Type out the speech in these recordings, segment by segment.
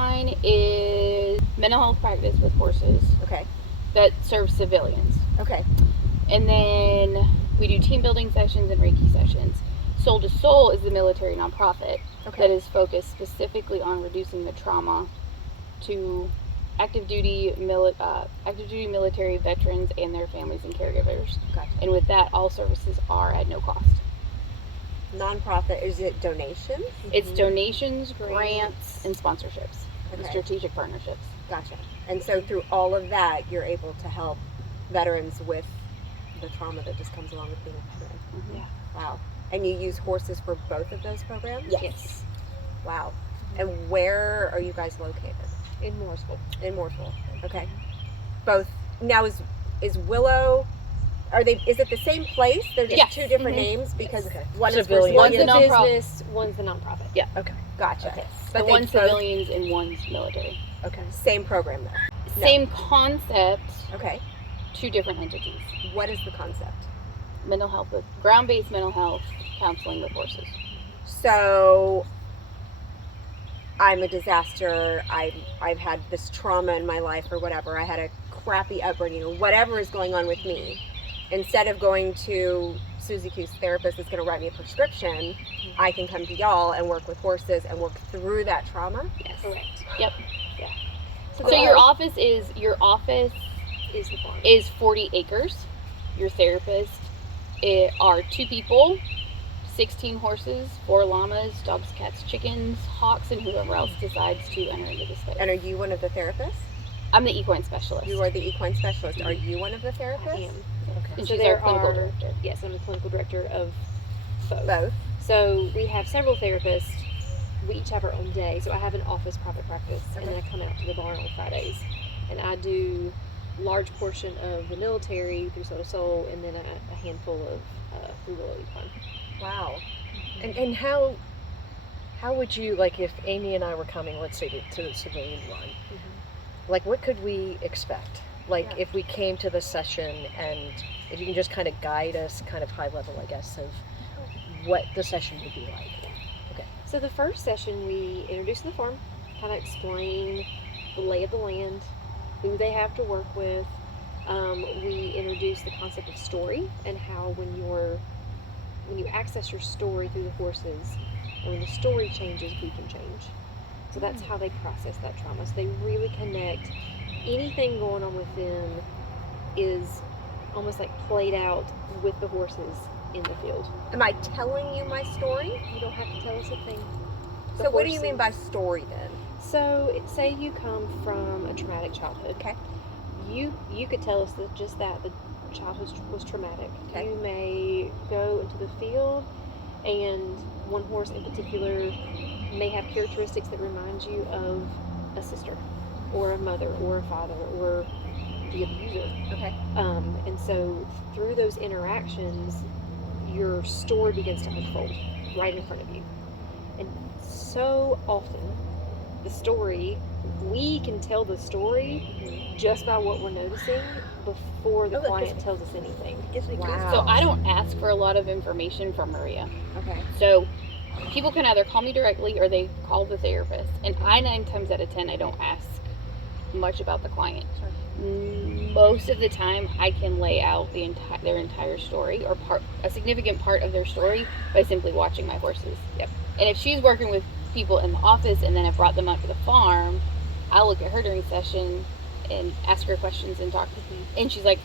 Equine is mental health practice with horses. Okay. That serves civilians. Okay. And then we do team building sessions and Reiki sessions. Soul to Soul is the military nonprofit that is focused specifically on reducing the trauma to active duty military veterans and their families and caregivers. Gotcha. And with that, all services are at no cost. Nonprofit, is it donations? It's donations, grants, and sponsorships, and strategic partnerships. Gotcha. And so through all of that, you're able to help veterans with the trauma that just comes along with being a veteran. Mm-hmm. Yeah. Wow. And you use horses for both of those programs? Yes. Wow. And where are you guys located? In Mooresville. In Mooresville. Okay. Both. Now is Willow, is it the same place? They're just two different names because one is for One's the nonprofit. business, one's the nonprofit. Yeah. Okay. Gotcha. Okay. But the one's civilians and one's military. Okay. Same program though. Same concept. Okay. Two different entities. What is the concept? Mental health with ground-based mental health counseling with horses. So I'm a disaster. I've had this trauma in my life or whatever. I had a crappy upbringing or whatever is going on with me. Instead of going to Susie Q's therapist that's going to write me a prescription, I can come to y'all and work with horses and work through that trauma. Yes. Correct. Yep. Yeah. So your office is the farm. is 40 acres. Your therapist are 2 people, 16 horses, 4 llamas, dogs, cats, chickens, hawks, and whoever else decides to enter into the space. And are you one of the therapists? I'm the equine specialist. You are the equine specialist. Are you one of the therapists? I am. Okay. And So she's there our clinical are- director. Yes, I'm the clinical director of both. Both. So we have several therapists. We each have our own day. So I have an office private practice, and then I come out to the barn on Fridays, and I do large portion of the military through Soul to Soul, and then a handful of through Willow Equine. Wow. And how would you, like, if Amy and I were coming, let's say, to the civilian one, like, what could we expect? Like, if we came to the session, and if you can just kind of guide us, kind of high level, I guess, of what the session would be like. Okay. So the first session, we introduce the farm, kind of explain the lay of the land, who they have to work with. We introduce the concept of story and how when you access your story through the horses, and when the story changes, we can change. So that's how they process that trauma. So they really connect. Anything going on with them is almost like played out with the horses in the field. Am I telling you my story? You don't have to tell us a thing. The So what do you mean horses- by story then? So say you come from a traumatic childhood. Okay. You could tell us that just that the childhood was traumatic. Okay. You may go into the field, and one horse in particular may have characteristics that remind you of a sister, or a mother, or a father, or the abuser. Okay. And so through those interactions, your story begins to unfold right in front of you. And so often, the story, we can tell the story just by what we're noticing before the client tells us anything. Wow. So I don't ask for a lot of information from Maria. Okay. So people can either call me directly or they call the therapist. And 9 times out of 10, I don't ask much about the client. Most of the time, I can lay out their entire story or a significant part of their story by simply watching my horses. Yep. And if she's working with people in the office and then I've brought them out to the farm, I'll look at her during session and ask her questions and talk to them. And she's like,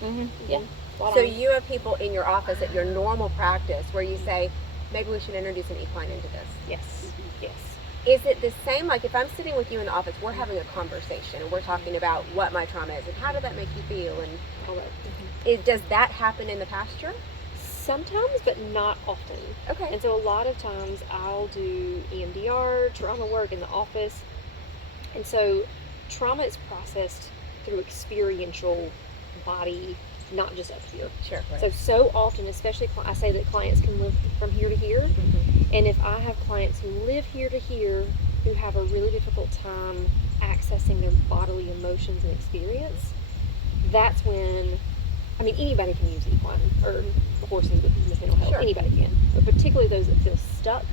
yeah. So you have people in your office at your normal practice where you say, maybe we should introduce an equine into this. Yes. Yes. Is it the same, like if I'm sitting with you in the office, we're having a conversation and we're talking about what my trauma is and how did that make you feel, and All right. does that happen in the pasture? Sometimes, but not often. Okay. And so a lot of times I'll do EMDR, trauma work in the office. And so trauma is processed through experiential body, not just up here. Sure. So often, especially I say that clients can live from here to here. And if I have clients who live here to here who have a really difficult time accessing their bodily emotions and experience, that's when, I mean, anybody can use equine or horses with mental health. Sure. Anybody can. But particularly those that feel stuck,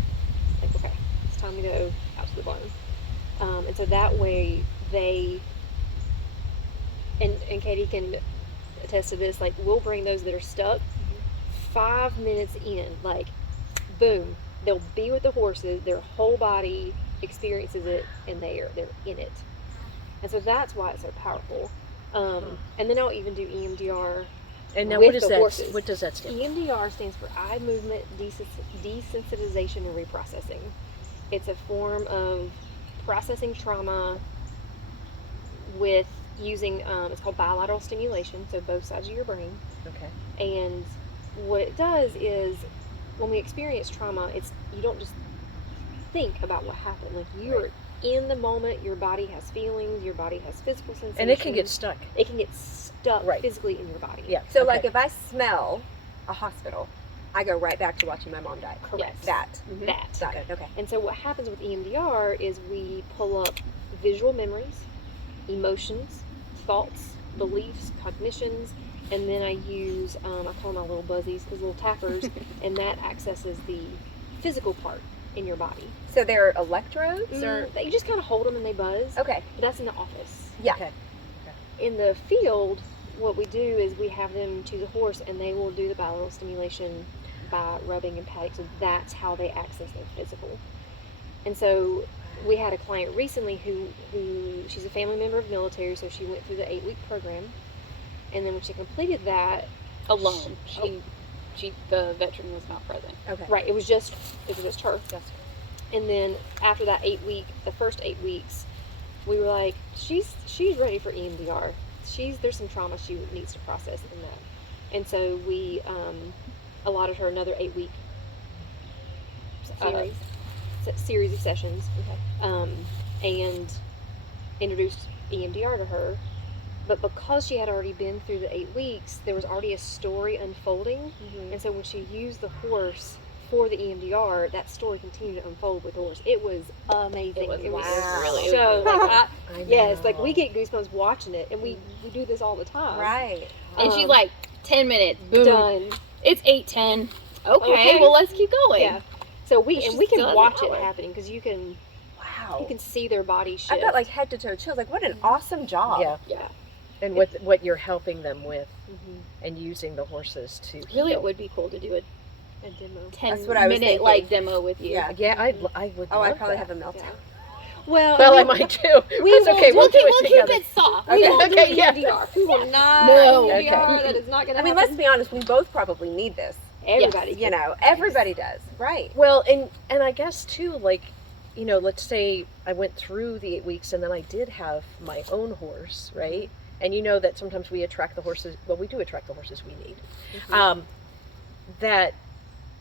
like, okay, it's time to go out to the barn. And so that way they, and Katie can attest to this, like we'll bring those that are stuck 5 minutes in, like boom, they'll be with the horses, their whole body experiences it, and they're in it. And so that's why it's so powerful. And then I'll even do EMDR. And now with what is the that? horses. What does that stand for? EMDR stands for eye movement desensitization and reprocessing. It's a form of processing trauma with using, it's called bilateral stimulation, so both sides of your brain. Okay. And what it does is, when we experience trauma, you don't just think about what happened. Like you're in the moment, your body has feelings, your body has physical sensations. And it can get stuck. It can get stuck physically in your body. Yeah. So like if I smell a hospital, I go right back to watching my mom die. Correct. That. Mm-hmm. That. Got it. Okay. And so what happens with EMDR is we pull up visual memories, emotions, thoughts, beliefs, cognitions, and then I use, I call them my little buzzies, those little tappers, and that accesses the physical part in your body. So they're electrodes, or You just kind of hold them and they buzz. okay? But that's in the office. Yeah. Okay. In the field, what we do is we have them choose a horse, and they will do the bilateral stimulation by rubbing and patting. So that's how they access their physical. And so we had a client recently who she's a family member of military, so she went through the 8-week program, and then when she completed that Alone. The veteran was not present. Okay. right, it was just her. Yes. And then after that the first 8 weeks, we were like, she's ready for EMDR. There's some trauma she needs to process in that. And so we allotted her another 8-week series of sessions, and introduced EMDR to her. But because she had already been through the 8 weeks, there was already a story unfolding. And so when she used the horse for the EMDR, that story continued to unfold with the horse. It was amazing. It was really really so like I like know. we get goosebumps watching it, and we do this all the time. Right. And she's like, 10 minutes. Boom. Done. It's 8:10. Okay, Okay. well, let's keep going. Yeah. So we It's and we just can done watch an it hour. happening, because you can Wow. see their body shift. I got like head to toe chills. Like what an awesome job. Yeah. Yeah. And what you're helping them with, Mm-hmm. and using the horses to Really, heal. it would be cool to do a A demo. 10-minute thinking. like demo with you. Yeah. Yeah, I would. Oh, I love probably that. have a meltdown. Well, Well, I might too. That's okay. We'll do it we'll together. keep it soft. We won't do Okay, yeah. EMDR. We will not No. EMDR. Okay. That is not going to I mean, happen. let's be honest. We both probably need this. Everybody. You know, everybody does. Right. Well, and I guess too, like, you know, let's say I went through the 8 weeks and then I did have my own horse, right? And you know that sometimes we attract the horses. Well, we do attract the horses we need. That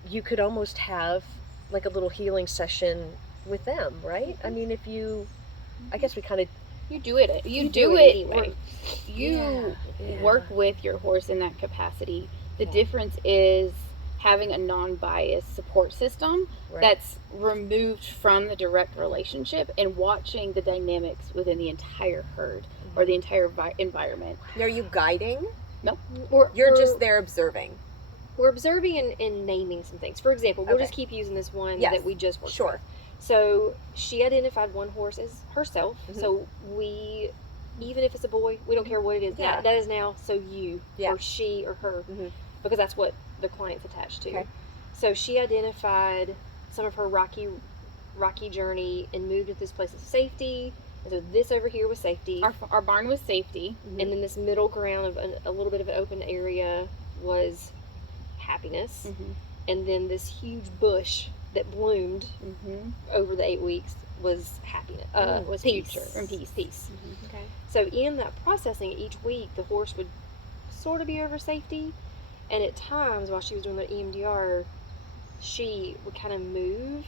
you could almost have like a little healing session with them, right? I mean, if you, I guess we kind of. You do it. You do do it it. anyway. You Yeah. work with your horse in that capacity. The Yeah. difference is having a non-biased support system Right. that's removed from the direct relationship and watching the dynamics within the entire herd or the entire environment. Are you guiding? We're You're just there observing. We're observing and naming some things. For example, we'll Okay. just keep using this one Yes. that we just worked Sure. with. So she identified one horse as herself. Mhm. So we, even if it's a boy, we don't care what it is. Yeah. That is now so you Yeah. or she or her, Mhm. because that's what the client's attached to. Okay. So she identified some of her rocky journey and moved to this place of safety. And so this over here was safety. Our barn was safety. And then this middle ground of a little bit of an open area was happiness. And then this huge bush that bloomed over the 8 weeks was happiness, was peace. future and peace. Okay. So in that processing, each week the horse would sort of be over safety, and at times while she was doing the EMDR, she would kind of move.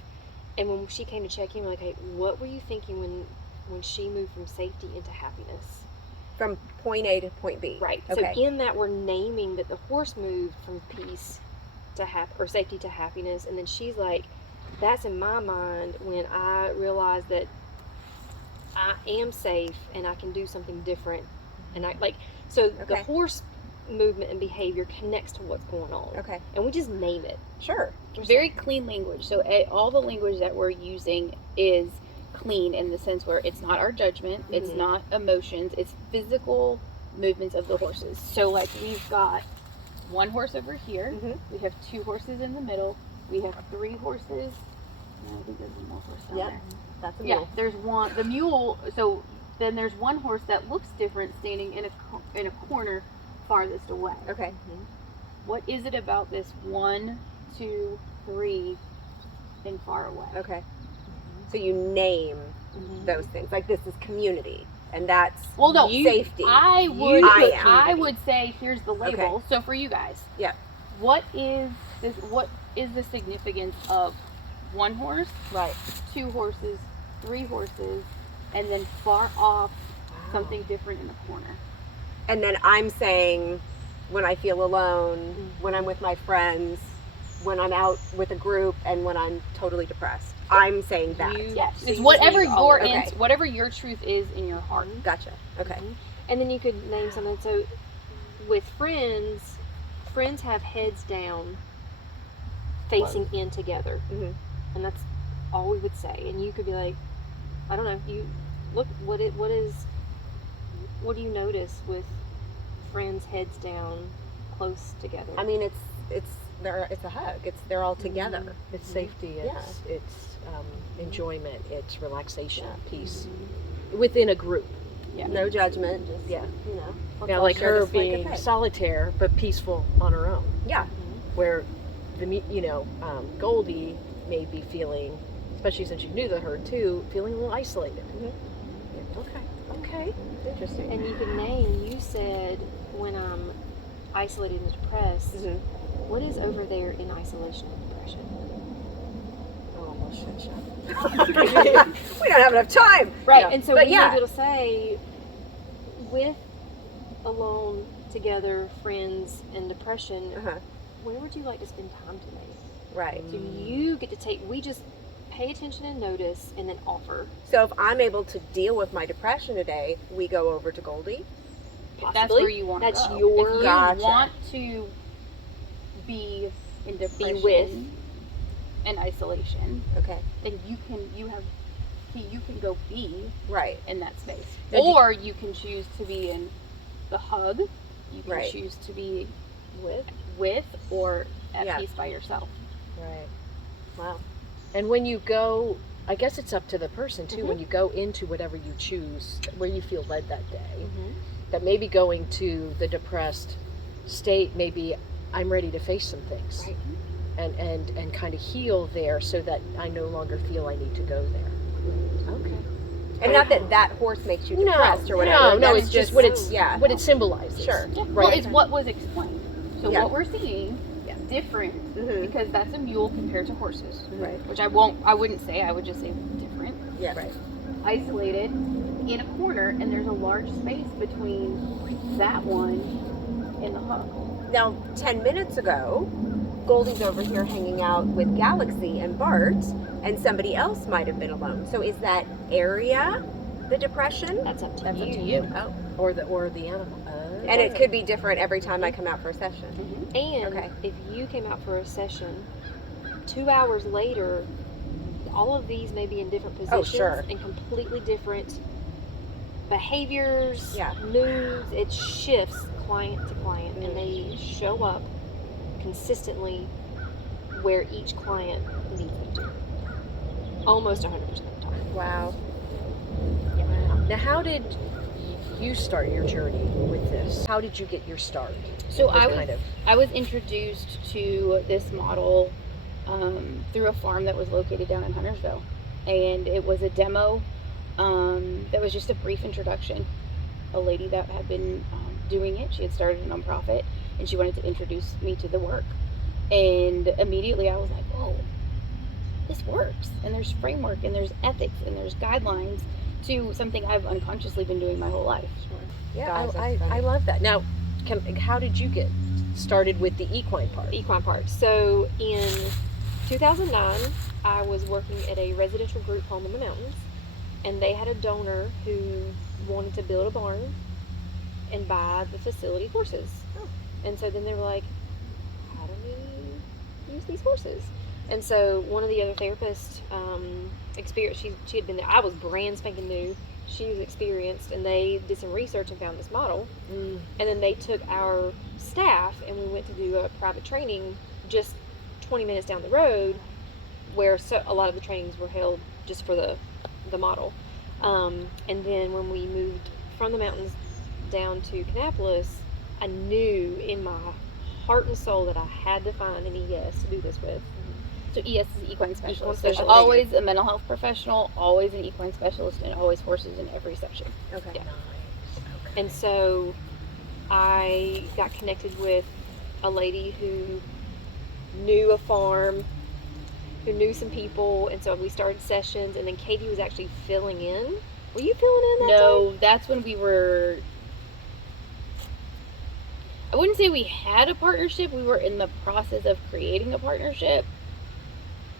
And when she came to check in, we're like, hey, what were you thinking when she moved from safety into happiness? From point A to point B. Right. Okay. So in that, we're naming that the horse moved from peace to or safety to happiness, and then she's like, that's in my mind when I realize that I am safe and I can do something different, and I like so the Okay. horse movement and behavior connects to what's going on. Okay. And we just name it. Sure. Very clean language. So all the language that we're using is clean in the sense where it's not our judgment, it's Mhm. not emotions, it's physical movements of the horses. So like we've got one horse over here, Mhm. we have 2 horses in the middle, we have 3 horses. No, I think there's one more horse down Yep. there. That's a Yeah, mule. there's one. The mule. So then there's one horse that looks different, standing in a corner, farthest away. Okay. What is it about this 1, 2, 3, and far away? Okay. So you name those things. Like this is community, and that's Well, no, safety. I would. I I, am. would say here's the label. So for you guys, Yeah. What is this? What is the significance of 1 horse, Right. 2 horses, 3 horses, and then far off something different in the corner? And then I'm saying when I feel alone, when I'm with my friends, when I'm out with a group, and when I'm totally depressed. I'm saying that. Yes, So it's you whatever just name all your of them. Okay. whatever your truth is in your heart. Gotcha. Okay. And then you could name something. So with friends have heads down, facing in together, Mhm. and that's all we would say. And you could be like, I don't know. You look what do you notice with friends heads down, close together? I mean, it's a hug. They're all together. It's safety, it's enjoyment, it's relaxation, peace within a group. Yeah. No judgment. Just Yeah. you know. let's Now, all like share her this blanket being bed. solitaire but peaceful on her own, Yeah. where Goldie may be feeling, especially since you knew the herd too, feeling a little isolated. Okay, interesting. And you could name. You said when I'm isolated and depressed. Mhm. What is over there in isolation and depression? Oh well, shit. We don't have enough time. Right, No. and so But we yeah. might be able to say, with alone, together, friends, and depression, Uh-huh. where would you like to spend time today? Right. So you get to we just pay attention and notice, and then offer. So if I'm able to deal with my depression today, we go over to Goldie. That's Possibly. where you want to That's go. your- If you Gotcha. want to be in depression with. and isolation, Okay. then you can go be Right. in that space, Now, do- or you can choose to be in the hug. You can Right. choose to be With. or at Yeah. peace by yourself. Right. Wow. And when you go, I guess it's up to the person too, when you go into whatever you choose, where you feel led that day, that maybe going to the depressed state, maybe I'm ready to face some things. Right. And kind of heal there so that I no longer feel I need to go there. Okay. And not that horse makes you depressed or whatever. No, That's it's just what it symbolizes. Sure. Yeah. Right. Well, it's what was explained. So Yeah. what we're seeing, Yeah. different, Mhm. because that's a mule compared to horses. Right. Which I wouldn't say. I would just say different. Yeah. Right. Isolated in a corner, and there's a large space between that one and the hug. Now, 10 minutes ago, Goldie's over here hanging out with Galaxy and Bart, and somebody else might have been alone. So is that area the depression? That's up to That's you. up to you. Oh. Or the animal. And it could be different every time I come out for a session. And Okay. if you came out for a session, 2 hours later, all of these may be in different positions sure. and completely different behaviors, Yeah. moods. It shifts client to client, and they show up consistently where each client needs them to. Almost 100% of the time. Wow. Now, how did you start your journey with this? How did you get your start? So What kind of- I was introduced to this model through a farm that was located down in Huntersville, and it was a demo that was just a brief introduction. A lady that had been doing it, she had started a nonprofit, and she wanted to introduce me to the work. And immediately I was like, "Oh, this works!" And there's framework, and there's ethics, and there's guidelines to something I've unconsciously been doing my whole life. Yeah, Guys, that's I funny. love that. Now, how did you get started with the equine part? The equine part. So in 2009, I was working at a residential group home in the mountains, and they had a donor who wanted to build a barn and buy the facility horses. And so then they were like, how do we use these horses? And so one of the other therapists experienced, she had been there. I was brand spanking new. She was experienced, and they did some research and found this model. And then they took our staff, and we went to do a private training just 20 minutes down the road, where a lot of the trainings were held just for the model. And then when we moved from the mountains down to Kannapolis, I knew in my heart and soul that I had to find an ES to do this with. So ES is equine specialist. Equine There's specialist. always a mental health professional, always an equine specialist, and always horses in every section. Okay. Yeah. Nice. Okay. And so I got connected with a lady who knew a farm, who knew some people, and so we started sessions, and then Katie was actually filling in. Were you filling in that No, time? that's when we were. I wouldn't say we had a partnership. We were in the process of creating a partnership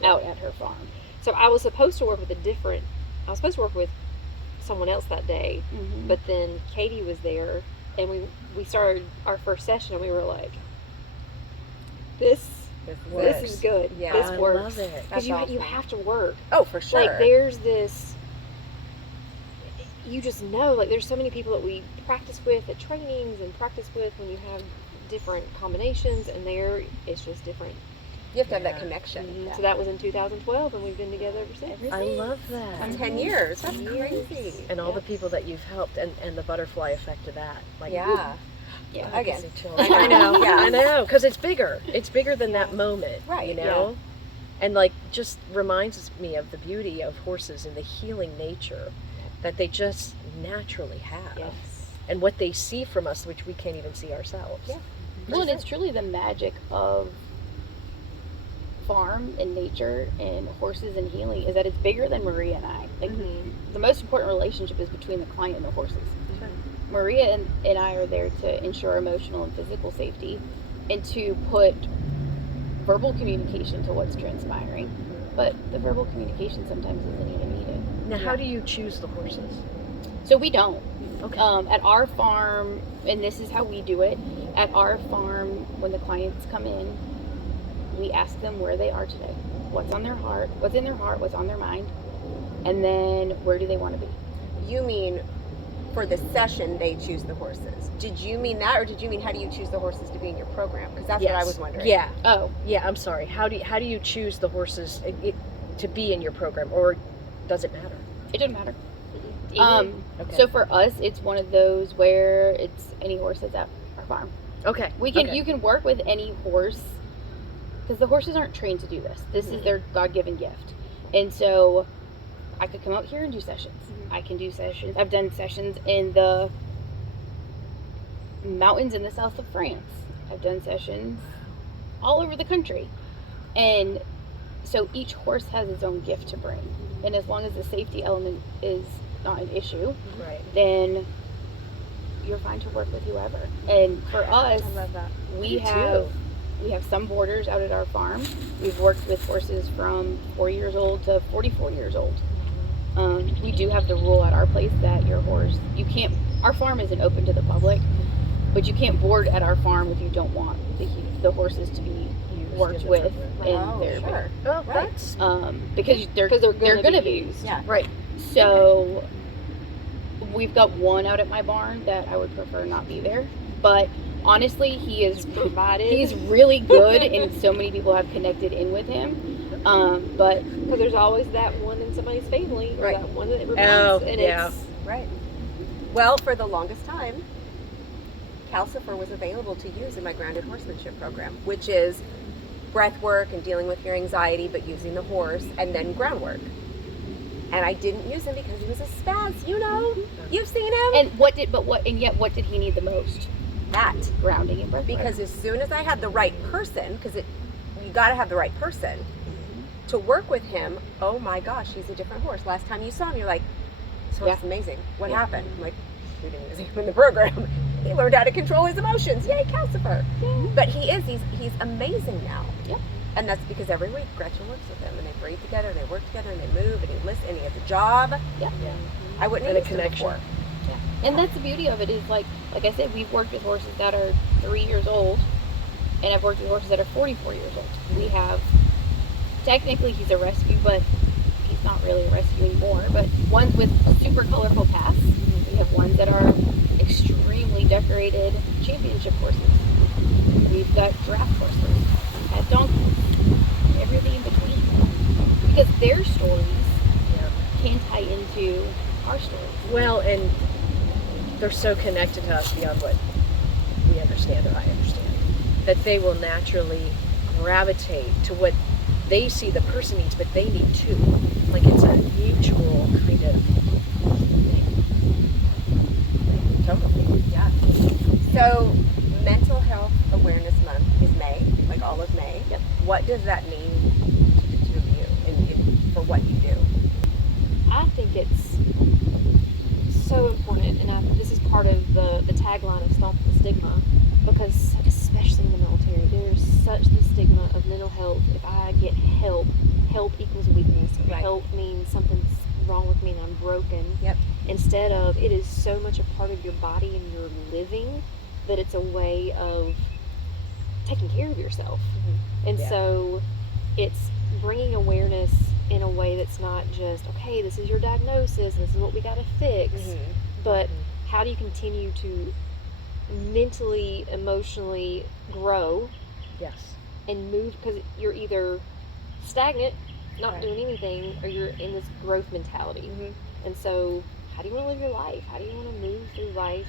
out at her farm. So I was supposed to work with someone else that day, Mm-hmm. but then Katie was there, and we started our first session, and we were like, this is good. Yeah. This I works. love it. Because That's you awesome. have to work. Oh, for sure. Like there's this, you just know, like there's so many people that we practice with at trainings and practice with when you have different combinations, and there it's just different. You have to have that Yeah. connection. So that was in 2012, and we've been together ever since. I love that. Mhm. 10 years. That's 10 years. crazy. And all the people that you've helped, and the butterfly effect of that. Like, Yeah. Yeah. I Again. can see chills. I know. Yeah. I know. Because it's bigger. It's bigger than that moment. Right, You know? And like, just reminds me of the beauty of horses and the healing nature that they just naturally have. Yes. And what they see from us, which we can't even see ourselves. Yeah. Well, and it's truly the magic of farm and nature and horses and healing is that it's bigger than Maria and I. Like the most important relationship is between the client and the horses. Sure. Maria and I are there to ensure emotional and physical safety and to put verbal communication to what's transpiring. But the verbal communication sometimes isn't even needed. Now, how do you choose the horses? So we don't. Okay. At our farm, and this is how we do it, at our farm, when the clients come in, we ask them where they are today, what's on their heart, what's in their heart, what's on their mind, and then where do they want to be. You mean for the session they choose the horses? Did you mean that, or did you mean how do you choose the horses to be in your program? Because that's what I was wondering. Yeah. Oh, Yeah, I'm sorry. How do you choose the horses to be in your program, or does it matter? it doesn't matter. Okay. So for us, it's one of those where it's any horse that's at our farm. Okay. You can work with any horse because the horses aren't trained to do this. This is their God-given gift. And so I could come out here and do sessions. I can do sessions. I've done sessions in the mountains in the south of France. I've done sessions all over the country. And so each horse has its own gift to bring. And as long as the safety element is not an issue, Right. then you're fine to work with whoever. And for us, I love that. we have some boarders out at our farm. We've worked with horses from 4 years old to 44 years old. We do have the rule at our place that our farm isn't open to the public, but you can't board at our farm if you don't want the horses to be worked with in Oh, therapy. sure. Oh, Right. that's Because they're gonna be used. Yeah. right. So we've got one out at my barn that I would prefer not be there. But honestly, he's really good and so many people have connected in with him. But Because there's always that one in somebody's family, or Right. that one that everyone Oh, wants, and yeah. it's Right. Well, for the longest time, calcifer was available to use in my grounded horsemanship program, which is breath work and dealing with your anxiety, but using the horse, and then groundwork. And I didn't use him because he was a spaz, you know? You've seen him? and what did he need the most? That. Grounding and breath work. Because as soon as I had the right person, because you got to have the right person to work with him, oh my gosh, he's a different horse. Last time you saw him, you're like, this horse is amazing. What happened? I'm like, we didn't use him in the program. He learned how to control his emotions. Yay, calcifer. Yeah. But he's amazing now. Yeah. And that's because every week Gretchen works with him, and they breathe together, and they work together, and they move, and he listens, and he has a job. Yeah. I wouldn't And a have used him connection. before. And that's the beauty of it is like I said, we've worked with horses that are 3 years old, and I've worked with horses that are 44 years old. We have technically he's a rescue, but he's not really a rescue anymore. But ones with super colorful paths. We have ones that are extremely decorated championship horses. We've got draft horses. We've had donkeys. Everything in between. Because their stories can tie into our stories. Well, and they're so connected to us beyond what we understand or I understand, that they will naturally gravitate to what they see the person needs, but they need too. Like it's a mutual kind of thing. Totally. Yeah. So, Mental Health Awareness Month is May, like all of May. Yep. What does that mean to you for what you do? I think it's so important, and this is part of the tagline of Stomp the Stigma, because especially in the military, there's such the stigma of mental health. If I get help, help equals weakness. Right. Help means something's wrong with me and I'm broken. Yep. Instead of, it is so much a part of your body and your living that it's a way of taking care of yourself. Mm-hmm. And Yeah. so it's bringing awareness in a way that's not just, okay, this is your diagnosis, this is what we got to fix, but how do you continue to mentally, emotionally grow Yes. and move, because you're either stagnant, not Right. doing anything, or you're in this growth mentality. And so how do you want to live your life? How do you want to move through life?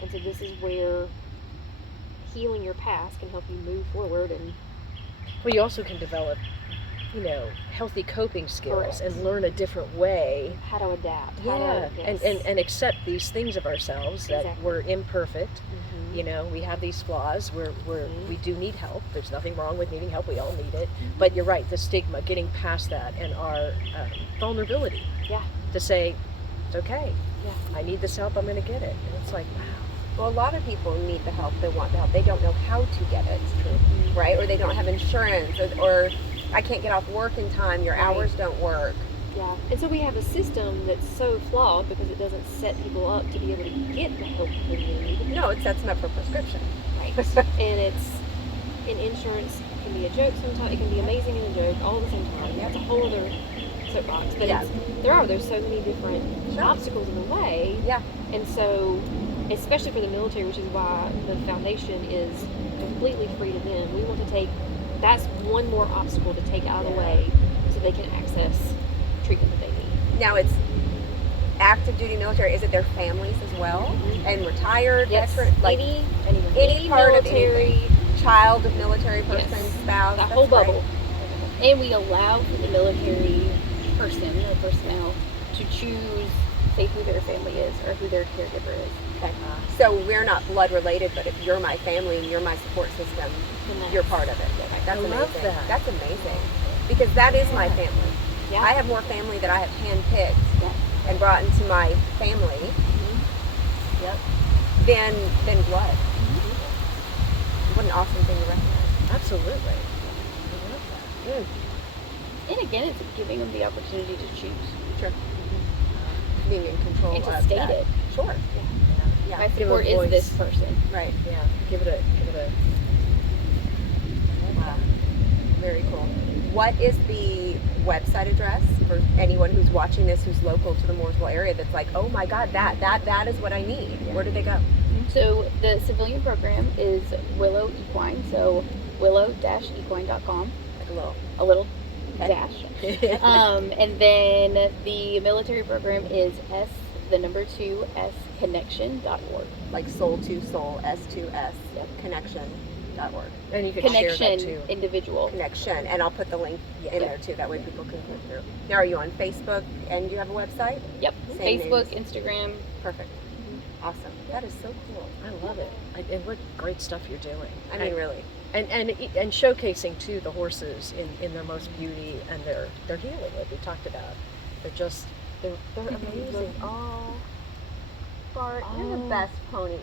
And so this is where healing your past can help you move forward. And Well, you also can develop, healthy coping skills Correct. and learn a different way. how to adapt. Yeah, and accept these things of ourselves, that Exactly. we're imperfect. Mhm. We have these flaws. Mhm. We do need help. There's nothing wrong with needing help. We all need it. But you're right. The stigma, getting past that, and our vulnerability. Yeah. To say, it's okay. Yeah. I need this help. I'm going to get it. And it's like, wow. Well, a lot of people need the help. They want the help. They don't know how to get it, right? Or they don't have insurance, or I can't get off work in time. Your Right. hours don't work. Yeah. And so we have a system that's so flawed because it doesn't set people up to be able to get the help they need. No, it sets them up for prescription. Right. And insurance can be a joke sometimes. It can be amazing and a joke all at the same time. That's a whole other soapbox. But Yeah. there's so many different Sure. obstacles in the way. Yeah. And so, especially for the military, which is why the foundation is completely free to them, we want to take, that's one more obstacle to take out of the way so they can access treatment that they need. Now it's active duty military. Is it their families as well? And retired veteran, like any part of military, child of military person, Yes. spouse, that that's whole great. bubble. And we allow the military person or personnel to choose, say, who their family is or who their caregiver is. Okay. So we're not blood related, but if you're my family and you're my support system, you're part of it. That's I amazing. love that. That's amazing. Because that is my family. Yeah. I have more family that I have handpicked Yeah. and brought into my family Yep. than blood. What an awesome thing to recognize. Absolutely. I love that. And again, it's giving them the opportunity to choose. Sure. Being in control And to of state that. it. Sure. Yeah. My Give a support is voice. this person. Right. Yeah. Give it a. Wow. Very cool. What is the website address for anyone who's watching this who's local to the Mooresville area that's like, oh my God, that is what I need? Where do they go? So the civilian program is Willow Equine, so willow-equine.com, Like a little Okay. dash. And then the military program is S2S connection.org. like soul to soul, S2S Yep. connection.org. And you can share that Connection too. individual. Connection. And I'll put the link in there too. That way people can click through. Now, are you on Facebook and you have a website? Yep. Same Facebook, names. Instagram. Perfect. Awesome. That is so cool. I love it. And what great stuff you're doing. I mean, really. And showcasing too the horses in their most beauty and their healing, like we talked about. They're amazing. Oh, Bart, you're the best pony.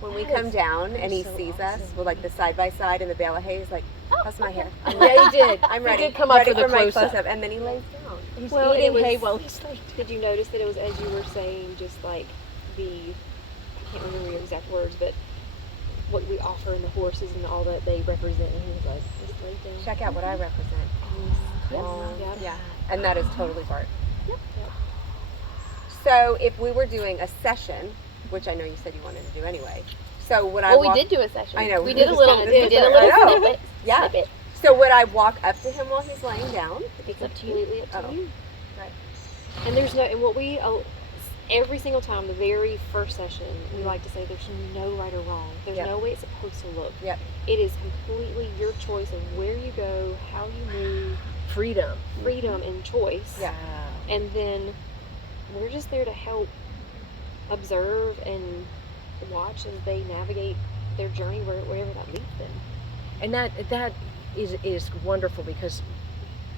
When we That come is- down and he so sees us awesome. with like the side by side and the bale of hay, he's like, how's my hair? I'm Yeah, he did. I'm He ready. did come up ready for the my close-up. close-up. And then he lays down. He's Well, eating it was- hay while he's like. Did you notice that it was, as you were saying, just like I can't remember your exact words, but what we offer in the horses and all that they represent. And he was like, just lay down. Check out what I represent. Yes. Oh, Yep. yeah. And that is totally Bart. Yep. So if we were doing a session, which I know you said you wanted to do anyway, so would I Well, walk, we did do a session. I know. We did a little. This We is did a it. little I know. snippet. Yeah. Snippet. So would I walk up to him while he's laying down? It's up to you. Completely up to Oh. you. Right. And there's no, and what we, every single time, the very first session, we like to say there's no right or wrong. There's Yep. no way it's supposed to look. Yep. It is completely your choice of where you go, how you move, Freedom. freedom and choice. Yeah. And then we're just there to help observe and watch as they navigate their journey wherever that leads them. And that is wonderful, because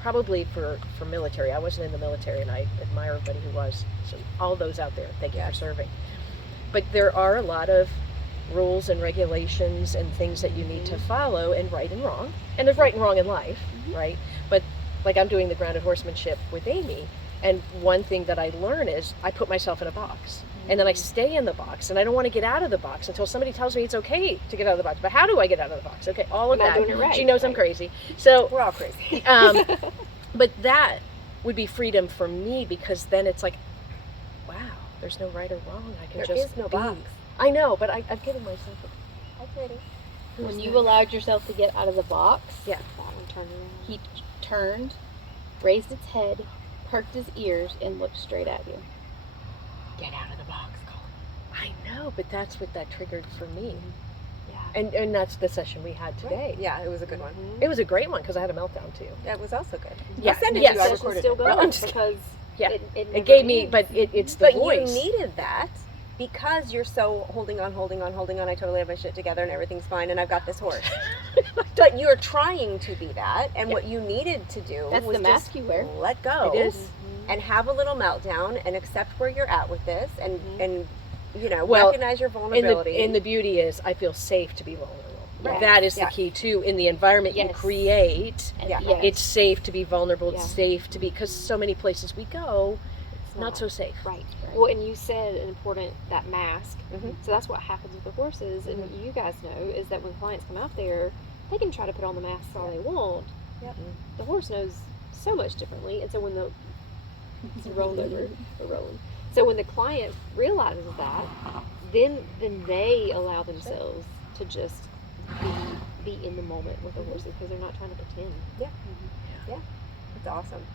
probably for military, I wasn't in the military, and I admire everybody who was. So all those out there, thank you for serving. But there are a lot of rules and regulations and things that you need to follow, and right and wrong. And there's right and wrong in life, right? But like, I'm doing the grounded horsemanship with Amy, and one thing that I learn is I put myself in a box. And then I stay in the box, and I don't want to get out of the box until somebody tells me it's okay to get out of the box. But how do I get out of the box? Okay, all of Am I that. doing it right? She knows I'm crazy. So, We're all crazy. but that would be freedom for me, because then it's like, wow, there's no right or wrong. I can There just is no be. box. I know, but I'm giving myself Hi, pretty. When you allowed yourself to get out of the box, Yeah. That one turned around. he turned, raised its head, perked his ears, and looked straight at you. Get out of the box, Colin. I know, but that's what that triggered for me. Yeah. And that's the session we had today. Yeah, it was a good one. It was a great one, because I had a meltdown too. That was also good. Yeah. I'll send it Yes. to you. I Session's recorded still it. going I'm just because Yeah. it It gave me, but it's the But voice. you needed that because you're so holding on. I totally have my shit together and everything's fine and I've got this horse. But you're trying to be that, and what you needed to do That's was the mask just you wear. let go. It is. And have a little meltdown and accept where you're at with this, and Well, recognize your vulnerability. And the beauty is, I feel safe to be vulnerable. Right. That is Yeah. the key too. In the environment you Yes. create, And Yeah. yes. it's safe to be vulnerable. It's Yeah. safe to be, because so many places we go, It's not so safe. Right. Right. Well, and you said an important, that mask. Mhm. So that's what happens with the horses, and Mhm. you guys know is that when clients come out there, they can try to put on the masks all they want. Yep. The horse knows so much differently, and so when the it's rolled over, we're rolling. So when the client realizes that, then they allow themselves to just be in the moment with the horses, because they're not trying to pretend. It's awesome.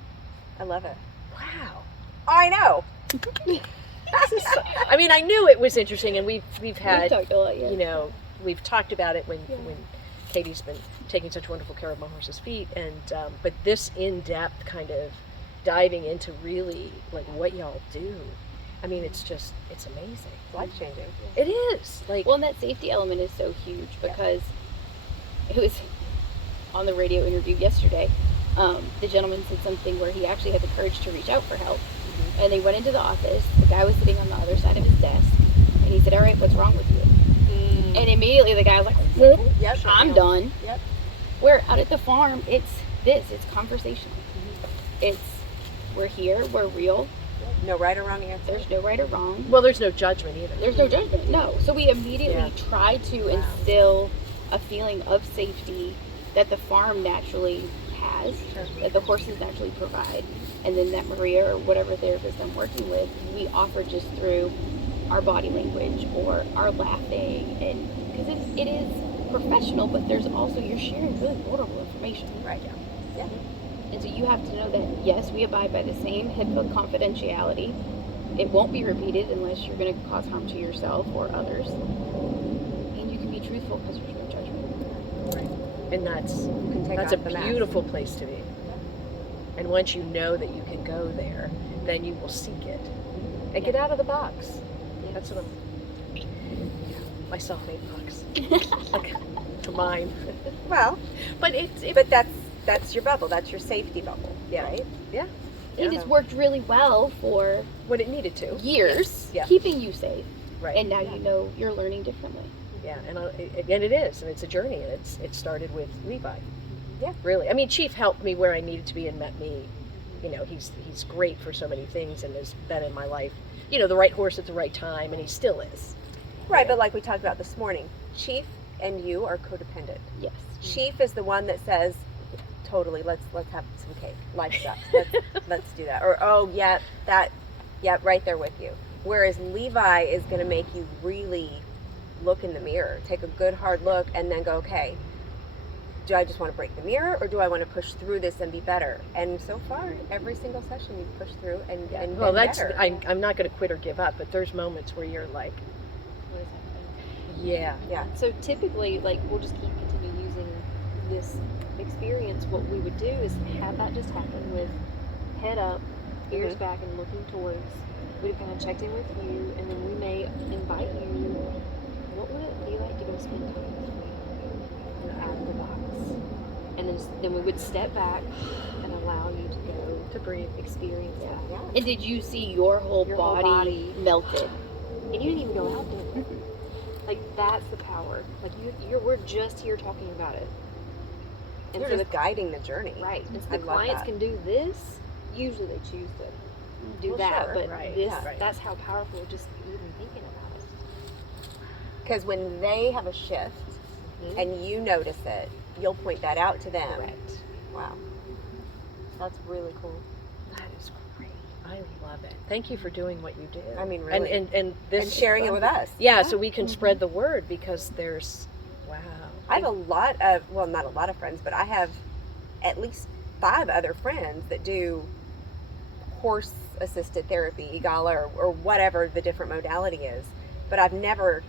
I love it. Wow. I know. I mean, I knew it was interesting, and we've We've had, talked a lot, yeah. we've talked about it when Yeah. Katie's been taking such wonderful care of my horse's feet, and but this in-depth kind of diving into really like what y'all do, I mean, it's amazing. Life changing. It is like, Well, and that safety element is so huge, because it was on the radio interview yesterday. The gentleman said something where he actually had the courage to reach out for help. And they went into the office. The guy was sitting on the other side of his desk, and he said, "All right, what's wrong with you?" And immediately the guy was like, "Whoop, Yep. I'm done." Yep. Where out at the farm, it's conversational. We're here, we're real. No right or wrong answer. There's no right or wrong. well, there's no judgment either. There's no judgment. No. So we immediately Yeah. try to instill a feeling of safety that the farm naturally has, that the horses naturally provide, and then that Maria or whatever therapist I'm working with, we offer just through our body language or our laughing, and because it is professional, but there's also, you're sharing really vulnerable information. Right. Yeah. And so you have to know that, yes, we abide by the same HIPAA confidentiality. It won't be repeated unless you're going to cause harm to yourself or others. And you can be truthful because there's no judgment. And that's You can take a off the mask. beautiful place to be. And once you know that you can go there, then you will seek it and get out of the box. That's what my self-made box. Okay, to mine. Well, But but that's your bubble. That's your safety bubble. Yeah. Right. It has worked really well for what it needed to. years, Yeah. keeping you safe. Right. And now you know you're learning differently. Yeah, and it is, and it's a journey, and it started with Levi. Yeah. Really. I mean, Chief helped me where I needed to be and met me. He's great for so many things and has been in my life. The right horse at the right time, and he still is. Right. But like we talked about this morning, Chief and you are codependent. Yes. Chief is the one that says, totally, let's have some cake. Life sucks. Let's do that. Or, oh, yeah, right there with you. Whereas Levi is going to make you really look in the mirror, take a good hard look, and then go, okay, do I just want to break the mirror, or do I want to push through this and be better? And so far, every single session you've pushed through and Well, been that's, better. I'm not going to quit or give up, but there's moments where you're like, What is happening? yeah. Yeah. So typically, like, we'll just continue using this experience. What we would do is have that just happen with head up, ears Mhm. back, and looking towards. We'd have kind of checked in with you, and then we may invite you. What would it be like to go spend time with me out of the box? And then we would step back and allow you to go To breathe. experience that. Yeah. And did you see your whole Your whole body body. melted? And you didn't even go out there. Like, that's the power. Like, we're just here talking about it. And You're so just guiding the journey. right. And so I the love clients that. can do this. Usually they choose to do Well, that, sure. but Right, this yeah. Right. that's how powerful just even thinking about it. Because when they have a shift Mhm. and you notice it, you'll point that out to them. Correct. Wow. That's really cool. That is great. I love it. Thank you for doing what you do. I mean, really. And this And sharing it with us. Yeah, so we can spread the word, because there's, wow. I have a lot of, well, not a lot of friends, but I have at least 5 other friends that do horse-assisted therapy, EGALA, or whatever the different modality is. But I've never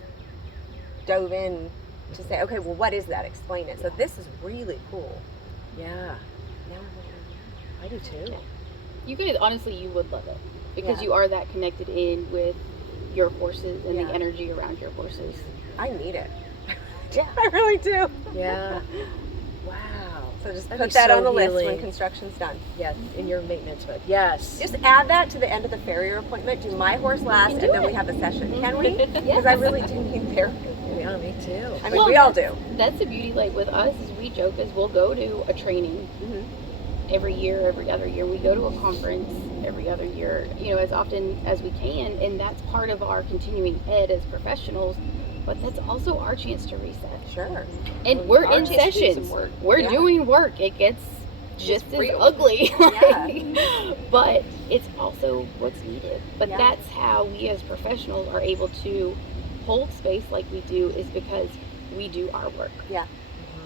dove in to say, okay, well, what is that? Explain it. So this is really cool. Yeah, Now I'm I do too. You guys, honestly, you would love it because Yeah. you are that connected in with your horses and Yeah. the energy around your horses. I need it. Yeah, I really do. Yeah. Wow. So just That'd put be that so on the list healing. when construction's done. Yeah, in your maintenance mode. Yes. Just add that to the end of the farrier appointment. Do my horse last, and then we have a session. Can we? Because I really do need therapy. Yeah, me too. I mean, Well, we all do. That's the beauty, like with us, is we joke is we'll go to a training every year, every other year. We go to a conference every other year, you know, as often as we can, and that's part of our continuing ed as professionals. But that's also our chance to reset. Sure. And we're Our in chance to do some sessions. work. We're Yeah. doing work. It gets just as real. ugly. Yeah. But it's also what's needed. But Yeah. that's how we as professionals are able to hold space like we do, is because we do our work. Yeah.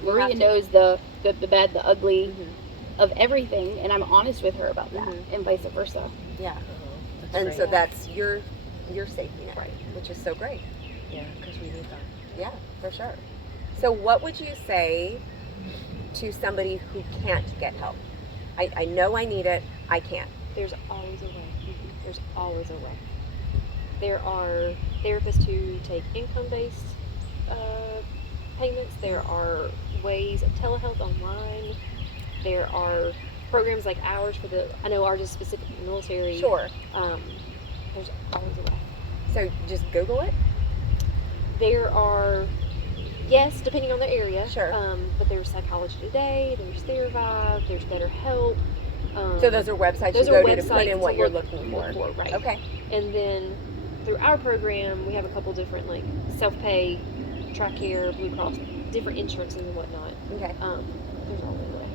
Maria have to. knows the good, the bad, the ugly Mhm. of everything, and I'm honest with her about that, Mhm. and vice versa. Yeah. That's And great. so that's your safety net, Right. which is so great. Yeah, because we need that. Yeah, for sure. So what would you say to somebody who can't get help? I know I need it, I can't. There's always a way. There's always a way. There are therapists who take income-based payments. There are ways of telehealth online. There are programs like ours for the. I know ours is specific to the military. Sure. There's always a way. So just Google it. There are, yes, depending on the area. Sure. But there's Psychology Today. There's TheraVibe. There's BetterHelp. So those are websites those you are go to put websites in what to you're look looking for. right. Okay. And then through our program, we have a couple different like self-pay, TRICARE, Blue Cross, different insurances and whatnot. Okay. There's always a way.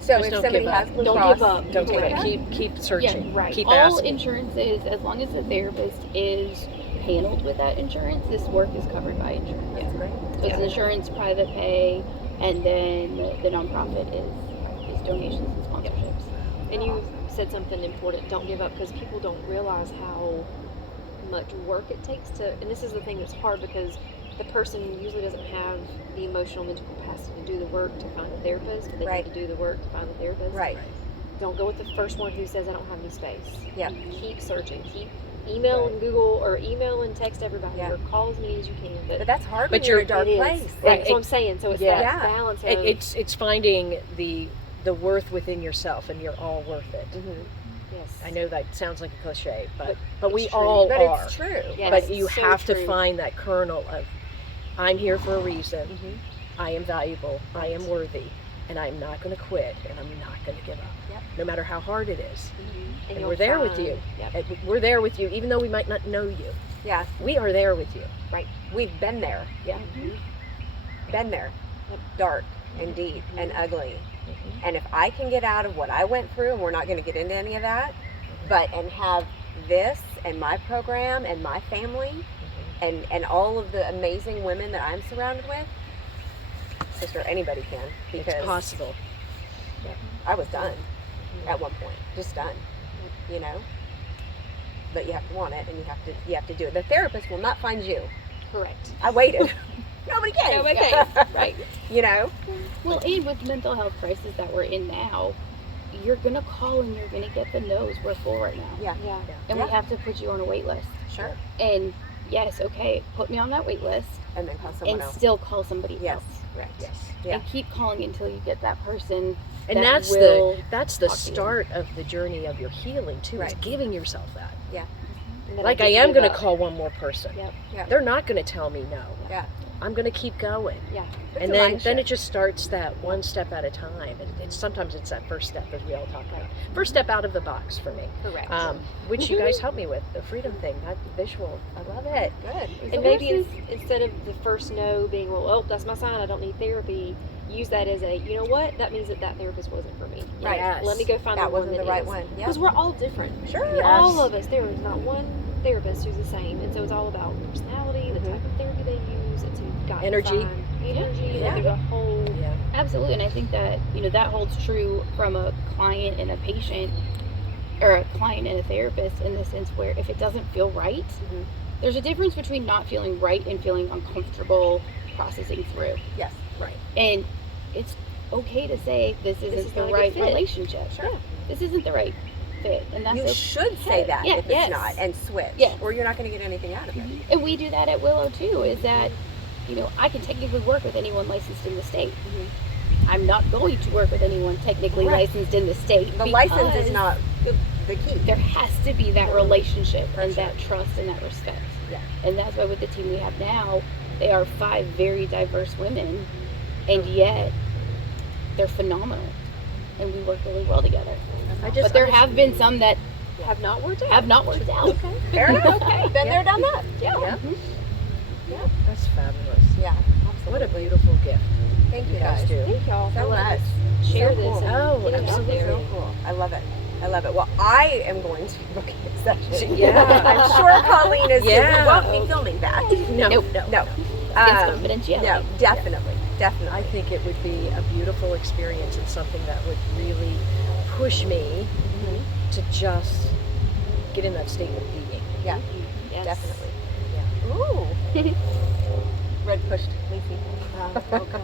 So Just if don't somebody give up. has Blue Don't Cross, give up. Don't give take up. it. Keep searching. Yeah, right. Keep All asking. insurances, as long as the therapist is paneled with that insurance, this work is covered by insurance. That's great. So it's insurance, private pay, and then the nonprofit is donations and sponsorships. And you said something important. Don't give up, because people don't realize how much work it takes to. And this is the thing that's hard, because the person usually doesn't have the emotional, mental capacity to do the work to find a therapist. But they Right. need to do the work to find a therapist. Right. Don't go with the first one who says I don't have any space. Yeah. Keep searching. Keep email and Google, or email and text everybody, Yeah. or call as many as you can. But that's hard But when you're in a you're- dark it is. place. Right. That's what I'm saying. So it's Yeah. that Yeah. balance of It's finding the worth within yourself, and you're all worth it. yes. I know that sounds like a cliche, but we it's true. all But are. it's true. Yes. But you so have to true. find that kernel of, I'm here for a reason. Mhm. I am valuable. I am worthy, and I'm not going to quit, and I'm not going to give up, Yep. no matter how hard it is. And you'll we're there with find- you. Yep. And we're there with you, even though we might not know you. Yeah. We are there with you. We've been there. Yeah. been there, dark and deep and ugly. Mhm. And if I can get out of what I went through, and we're not going to get into any of that, and have this and my program and my family and all of the amazing women that I'm surrounded with, sister, anybody can, because It's possible. I was done at one point, just done, you know. But you have to want it, and you have to do it. The therapist will not find you. Correct. I waited. Nobody can. Nobody can. Right. You know. Well, and with mental health crisis that we're in now, you're gonna call and you're gonna get the no's. We're full right now. Yeah. Yeah. And we have to put you on a wait list. Sure. And yes, okay, put me on that wait list And then call someone and else. still call somebody Yes. else. Right. Yes. Yeah. And keep calling until you get that person. And that that's will that's the talk to you. start of the journey of your healing too, is Right. giving yourself that. And then Like I didn't am give going to up. call one more person. Yep. Yeah. They're not going to tell me no. Yeah. I'm going to keep going. Yeah. It's And a then mind it shift. just starts that one step at a time. And sometimes it's that first step, as we all talk about. First step out of the box for me, Correct. which you guys helped me with, the freedom thing, that visual. I love it. Good. And maybe instead of the first no being, well, oh, that's my sign, I don't need therapy, use that as a, you know what, that means that therapist wasn't for me. Right. Yes. Let me go find That the one wasn't that the right is. one. Yeah. Because we're all different. Sure. Yes. All of us. There is not one therapist who's the same. And so it's all about personality, the type of therapy they use. It's got Energy. Energy. Yeah. There's a whole. Yeah. Absolutely, and I think that that holds true from a client and a patient, or a client and a therapist, in the sense where if it doesn't feel right, Mhm. there's a difference between not feeling right and feeling uncomfortable processing through. Yes. Right. And it's okay to say this isn't is the not a good right fit. relationship. Sure. Yeah. This isn't the right fit, and that's You okay. should say that Yeah, if it's yes. not, and switch, Yes. or you're not going to get anything out of it. And we do that at Willow too. Is that I can technically work with anyone licensed in the state. Mhm. I'm not going to work with anyone technically Right. licensed in the state. The license because is not the key. There has to be that relationship For and sure. that trust and that respect. Yeah. And that's why with the team we have now, they are 5 very diverse women, and yet they're phenomenal, and we work really well together. But there have been some that Have not worked out. have not worked out. Okay. Fair enough. Okay. Been there, done that. Yeah. Yeah. Mhm. That's fabulous. Yeah. What a Absolutely. beautiful gift Thank you you guys guys. do. Thank y'all So for letting nice. us share So this. cool. And Oh, get it out absolutely. there. So cool. I love it. I love it. Well, I am going to be booking a session. Yeah. I'm sure Colleen is. Yeah. We won't be filming that. No, Nope. no. No. Against confidentiality. No, definitely. Definitely. I think it would be a beautiful experience and something that would really push me Mhm. to just get in that state of being. Yeah. Yes. Definitely. Yeah. Ooh. Red pushed Lacey. Okay.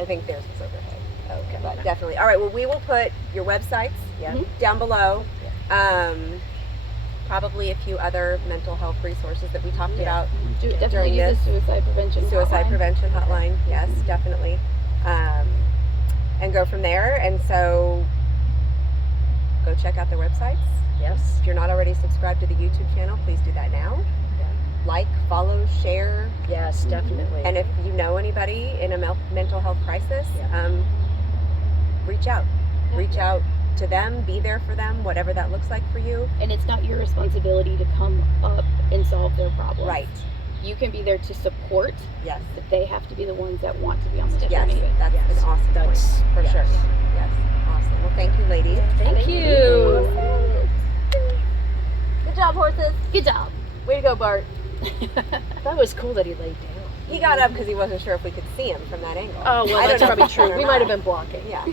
I think theirs was overhead. Okay. But definitely. All right. Well, we will put your websites Yeah. Mhm. down below. Probably a few other mental health resources that we talked Yeah. about. Definitely During use this the suicide prevention Suicide hotline. prevention hotline. Yes, definitely. And go from there. And so go check out their websites. Yes. If you're not already subscribed to the YouTube channel, please do that now. Yeah. Like, follow, share. Yes, definitely. And if you know anybody in a mental health crisis, Yeah. reach out. Reach out to them, be there for them, whatever that looks like for you. And it's not your responsibility to come up and solve their problem. Right. You can be there to support, Yes. but they have to be the ones that want to be on the Yes. journey. That's Yes. an awesome That's point. For yes. sure. Yes. Awesome. Well, thank you, ladies. Thank you. Good job, horses. Good job. Way to go, Bart. That was cool that he laid down. He got up because he wasn't sure if we could see him from that angle. Oh, well, I don't that's know probably if he can true. or We might have not. been blocking. Yeah.